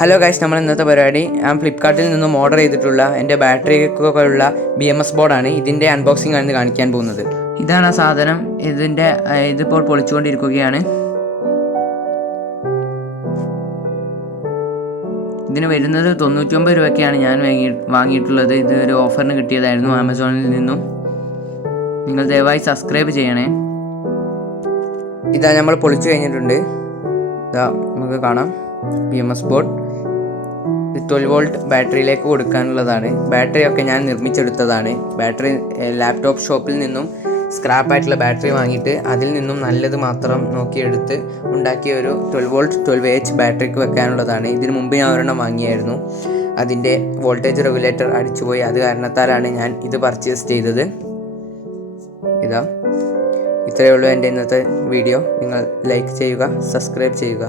Hello guys, നമ്മൾ ഇന്നത്തെ പരിപാടി ഞാൻ ഫ്ലിപ്കാർട്ടിൽ നിന്നും ഓർഡർ ചെയ്തിട്ടുള്ള എൻ്റെ ബാറ്ററിക്കൊക്കെ ഉള്ള BMS ബോർഡാണ്. ഇതിൻ്റെ അൺബോക്സിംഗ് ആണ് കാണിക്കാൻ പോകുന്നത്. ഇതാണ് ആ സാധനം. ഇതിപ്പോൾ പൊളിച്ചുകൊണ്ടിരിക്കുകയാണ്. ഇതിന് വരുന്നത് 99 രൂപയ്ക്കാണ് ഞാൻ വാങ്ങിയിട്ടുള്ളത്. ഇത് ഒരു ഓഫറിന് കിട്ടിയതായിരുന്നു ആമസോണിൽ നിന്നും. നിങ്ങൾ ദയവായി സബ്സ്ക്രൈബ് ചെയ്യണേ. ഇതാ നമ്മൾ പൊളിച്ചു കഴിഞ്ഞിട്ടുണ്ട്. ഇതാ നമുക്ക് കാണാം BMS ബോർഡ്. 12 വോൾട്ട് ബാറ്ററിയിലേക്ക് കൊടുക്കാനുള്ളതാണ്. ബാറ്ററിയൊക്കെ ഞാൻ നിർമ്മിച്ചെടുത്തതാണ്. ബാറ്ററി ലാപ്ടോപ്പ് ഷോപ്പിൽ നിന്നും സ്ക്രാപ്പായിട്ടുള്ള ബാറ്ററി വാങ്ങിയിട്ട് അതിൽ നിന്നും നല്ലത് മാത്രം നോക്കിയെടുത്ത് ഉണ്ടാക്കിയ ഒരു 12 വോൾട്ട് 12Ah ബാറ്ററിക്ക് വെക്കാനുള്ളതാണ്. ഇതിനു മുമ്പ് ഞാൻ ഒരെണ്ണം വാങ്ങിയായിരുന്നു. അതിൻ്റെ വോൾട്ടേജ് റെഗുലേറ്റർ അടിച്ചുപോയി. അത് കാരണത്താലാണ് ഞാൻ ഇത് പർച്ചേസ് ചെയ്തത്. ഇത്രയേ ഉള്ളൂ എൻ്റെ ഇന്നത്തെ വീഡിയോ. നിങ്ങൾ ലൈക്ക് ചെയ്യുക, സബ്സ്ക്രൈബ് ചെയ്യുക.